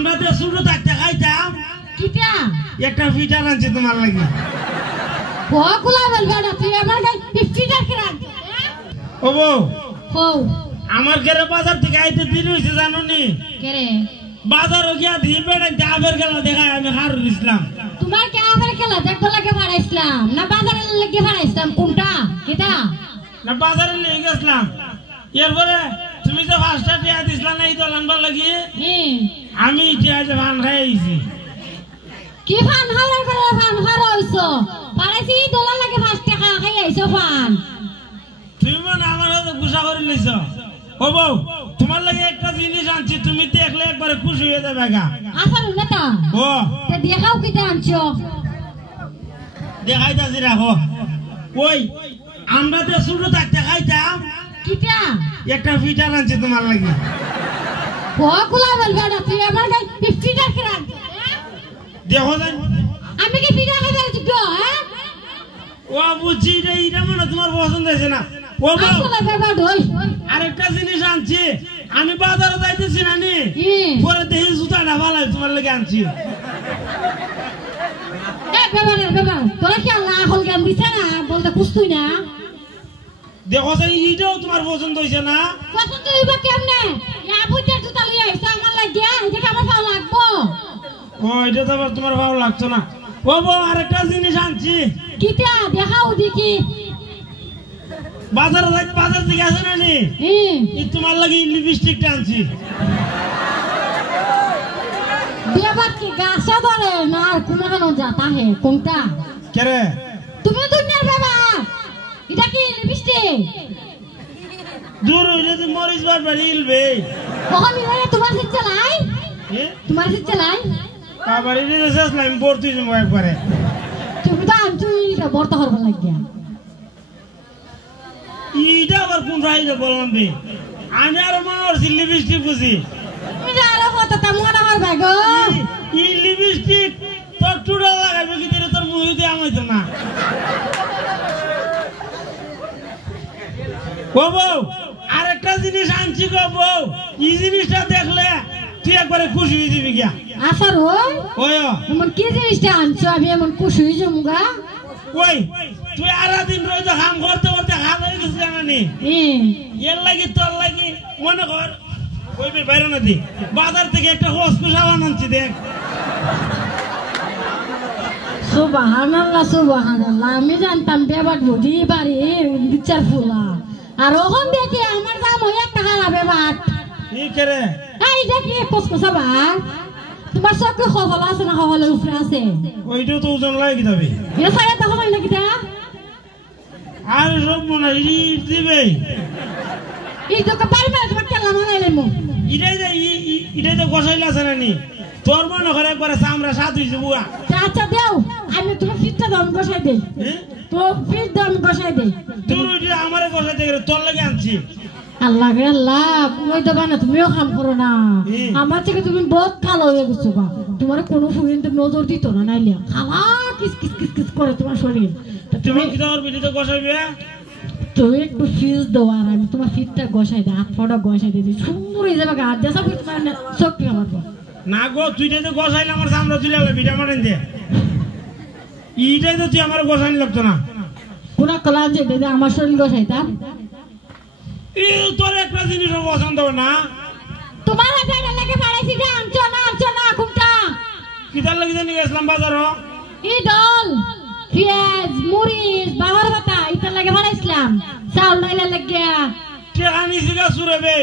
আমরা তো ছোট থাকতে খাইতাম কিটা একটা ফিটার আনছি তোমার লাগি বকুলা বলবে না তুই আমার গাই 50 টাকা রাখ ও বউ ও আমার ঘরে বাজার থেকে আইতে দেরি হইছে জানো নি কে রে বাজারও গিয়া দিয়ে বেড়া ডাবের খেলা দেখায় আমি হারুন ইসলাম তোমার কে আবার খেলা দেখতে লাগে ভাড়াইছিলাম না বাজারে লাগে ভাড়াইছিলাম কোনটা কিটা না বাজারে নিয়ে গেছিলাম এরপরে তুমি যে ফার্স্টটা টিয়া দিছিলা না এই দোলানবার লাগি আমি টিয়া যে ভান খাইছি কি ফান হাওয়ার করে ফান হারাইছো পারাইছি দোলা লাগে 5 টাকা খাই আইছো ফান তুমি মনে আমার হাতে গুছা করে লইছ ও বউ তোমার লাগে একটা জিনিস আনছি তুমি দেখলে একবারে খুশি হয়ে যাবে গা আসল না তা ও তে দেখাও কিটা আনছো দেখাইতাছি রাখো ওই আমরা তো ছোট থাকতে খাইতাম কিটা একটা ফিটার আনছি তোমার লাগি বকুলা বলবে না তুই আমার গাই 50 টাকা রাখ দেখো যাই আমি কি পিঠা খাইবার যোগ্য হ্যাঁ ও বুঝছি এটা মনে তোমার পছন্দ হয়েছে না ও বউ আসলে ব্যাপার হই আরেকটা জিনিস আনছি আমি বাজারে যাইতেছি না নি পরে দেখি জুতাটা ভালো তোমার লাগে আনছি এ ব্যাপার তোরা কি আল্লাহ হল জ্ঞান দিছে না বলতে বুঝতুই না দেখো যাই এইটাও তোমার পছন্দ হয়েছে না পছন্দ হইবা কেমনে ইয়া বুঝতে জুতা লইয়া আইছো আমার লাগে এটা আমার ভালো লাগবো ও এটা তো আবার তোমার ভালো লাগতো না ও বউ আরেকটা জিনিস আনছি কিটা দেখাও দেখি বাজার থেকে আসে না নি তোমার লাগে লিপস্টিকটা আনছি বিয়াবাদ কি গাছা ধরে না কোনো কেন যাতা হে কোনটা কে রে তুমি দুনিয়ার বাবা এটা কি লিপস্টিক দূর হইলে তো মরিচ বারবার ইলবে কখন ইরে তোমার সিট চালাই তোমার সিট চালাই আবার এটা শেষ নাই ভর্তি যাবো একবারে তুমি তো আনছুই বর্তা হরবার লাগিয়া এইটা আবার কোন রাইজে বললাম রে আমি আর মার লিপস্টিক বুঝি এটা আরো কথা তা মনে হরবা গো এই লিপস্টিক তোর টুডা লাগাইবে কি তোর মুখে দিয়ে আমাইতো না ও বউ আরেকটা জিনিস আনছি গো বউ এই জিনিসটা দেখলে তুই একবারে খুশি হয়ে যাবি গিয়া আসার ওই ওই এমন কি জিনিসটা আনছো আমি এমন খুশি হয়ে যাবো গা ওই তুই আর দিন রোজ কাম করতে করতে হাত হয়ে গেছিস জানি এর লাগি তোর লাগি মনে কর ওই বাইরে না দি বাজার থেকে একটা হস্কু সাবান আনছি দেখ সুবহানাল্লাহ আমি জানতাম বেবাট বুঝি বাড়ি বিচার ফুলা আর ওখান দেখি আমার দাম হয়ে একটা হারা বেবাট কি করে এই দেখি কসকো সাবান তোমার চোখে খবল আছে না খবলের উপরে আছে ওইটাও তো ওজন লাগে যাবে এটা সারা দেখো না কিটা আর সব মনে দিবে এই তো পারি না তোমার তেলা মানাইলে মো এটাই তো গসাইলে আছে না নি তোর মনে করে একবারে চামড়া সাত হয়েছে বুয়া আচ্ছা দেও আমি তোমার ফিটটা দাম বসাই দেই তো ফিট দাম বসাই দেই তোর ওইটা আমারে গসাইতে গেলে তোর লাগে আনছি আল্লাহ রে আল্লাহ কই দেবা না তুমিও কাম করো না আমার থেকে তুমি বহুত কালো হয়ে গেছো বা তোমার কোনো ফুরিন তো নজর দিত না নাইলে খাওয়া কিস কিস কিস কিস করে তোমার শরীর তুমি কি তোর ভিডিওতে গসাইবে তুমি একটু ফিজ দাও আর আমি তোমার ফিটটা গসাই দেই হাত ফটা গসাই দিই সুন্দর হয়ে যাবে হাত দেশা ফিট মানে শক্তি আমার না গো তুই তো গসাইলে আমার চামড়া তুলে যাবে ভিডিও মারেন দে এইটাই তো তুই আমার গসাইন লাগতো না কোন কলা যে দে আমার শরীর গসাইতাম তোর একটা জিনিস পছন্দ হবে না তোমার হাতে লাগে পাড়াইছি যে আনছো না কোনটা কিদার লাগি জানি গেছিলাম বাজারও ইদল পেঁয়াজ মরিচ বাহার বাতা এটা লাগে পাড়াইছিলাম চাউল নাইলে লাগিয়া টেকা নিছি গা সুরেবে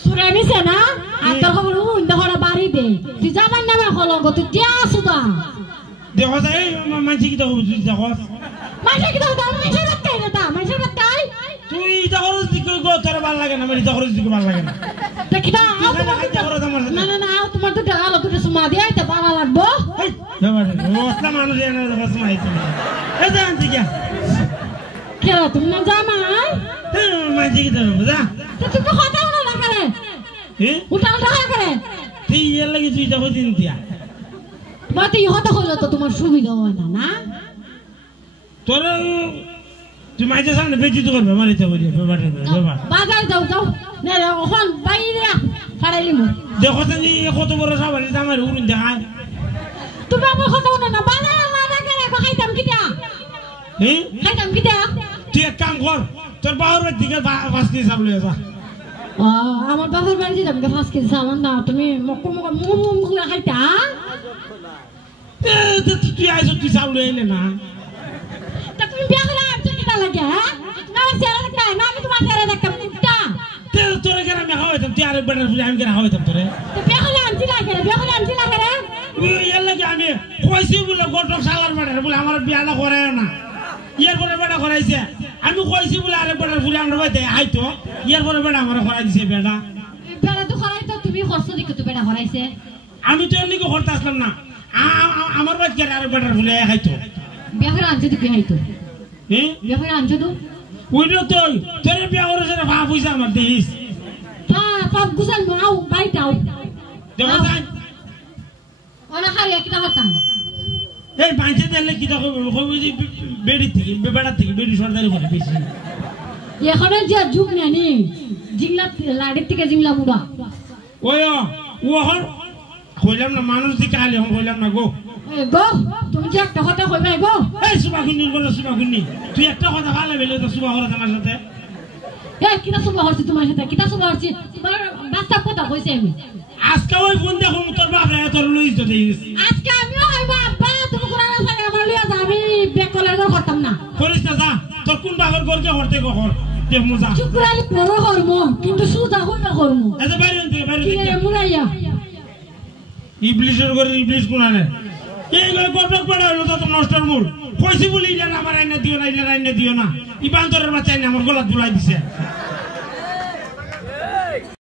সুরে নিছে না আর তোর খবর উন্দা হড়া বাড়ি দে তুই যাবার না কলঙ্ক তুই দিয়া আসুদা দেখো যাই মানছি কি দেখো তুই দেখো মাঝে কি দাও মাঝে বাতাই না মাঝে বাতাই তুই দেখো দিকে গো তোর ভালো লাগে না আমি দেখো দিকে ভালো লাগে না দেখি না না তোমার তো টাকা লো তুই সুমা দিয়া এটা ভালো লাগবো ওস্তা মানুষ এনে দেখো সুমা আইছে এই জান ঠিক কে তুমি না জামাই মানছি কি দেখো যা তুমি কথা বলো না করে উঠাল টাকা করে তুই এর লাগি তুই দেখো দিন দিয়া তোমার তো ইহতে হইলো তো তোমার সুবিধা হয় না না তোর তুই মাইজের সামনে বেশি তো করবে মারিতে বলি বাজার যাও না ওখান বাইরে বাড়াইলি মু দেখো যে কত বড় সাবানি আমার উড়ুন দেখায় তুমি আমার কথা শোনো না বাজার আল্লাহ না করে খাইতাম কিটা হ্যাঁ খাইতাম কিটা তুই এক কাম কর তোর বাবার দিকে 5 কেজি চাল লয়ে যা আমার বাবার বাড়ি যেতাম 5 কেজি চাল না তুমি মকম মুম করে খাইতা তুই আইছো তুই চাল লয়ে এলে না তা তুমি বিয়া করে আনছো কিটা লাগে না সেরা লাগে না আমি তোমার সেরা দেখতাম কিটা তোরে কেন আমি খাওয়াইতাম তুই আরেক বেটার ফুলে আমি কেন খাওয়াইতাম তোরে তো বিয়া করে আনছি লাগে রে বিয়া করে আনছি লাগে রে এর লাগে আমি কইছি বলে গটক সালার বেটার বলে আমার বিয়াটা করায় না ইয়ার পরে বেটা করাইছে আমি কইছি বলে আরেক বেটার ফুলে আমরা বাইতে আইতো ইয়ার পরে বেটা আমার করাই দিছে বেটা বেটা তো করাই তো তুমি খরচ দিকে তো বেটা করাইছে আমি তো এমনি করতে আসলাম না আমার বাচ্চা আরেক বেটার ফুলে খাইতো বিয়া করে আনছো তুই খাইতো হ্যাঁ বিয়া করে আনছো তো ওইটা তুই তোর বিয়া করেছে না ভাব হইছে আমার দেখিস হ্যাঁ সব গুছাই নাও বাইটাও দেখো যাই ওনা খালি একটা কথা এই বাইতে দিলে কি দেখো কইবি যে বেড়ি থেকে বেড়া থেকে বেড়ি সরদারি করে বেশি এখন যে যুগ নেনি জিংলা লাড়ির থেকে জিংলা মুড়া ওই ওহর কইলাম না মানুষ দিকে আলে হন কইলাম না গো গো তুমি যে একটা কথা কইবা গো এই সুবা গুন্নির বলে সুবা গুন্নি তুই একটা কথা ভালো বেলে তো সুবা হরে আমার সাথে এই কিটা সুবা হচ্ছে তোমার সাথে কিটা সুবা হচ্ছে তোমার বাস্তব কথা কইছে আমি আজকে ওই ফোন দেখো তোর বাপ রে তোর লইছ তো দেইস আজকে আমিও হইবা আব্বা তুমি কোরআন সাথে আমার লিয়া যা আমি বেকলের ঘর করতাম না করিস না যা তোর কোন বাবার ঘরকে হরতে কর দেখ মজা শুক্রালি পরে করব কিন্তু সুদা হইবা করব এত বাইরে আনতে বাইরে কি রে মুরাইয়া ইবলিশের ঘরে ইবলিশ কোন আনে এই ঘরে গটক পড়া হলো তো নষ্টর মূল কইছি বলি এটা আমার আইনা দিও না এটা আইনা দিও না ইবান্তরের বাচ্চা আইনা আমার গলা ঝুলাই দিছে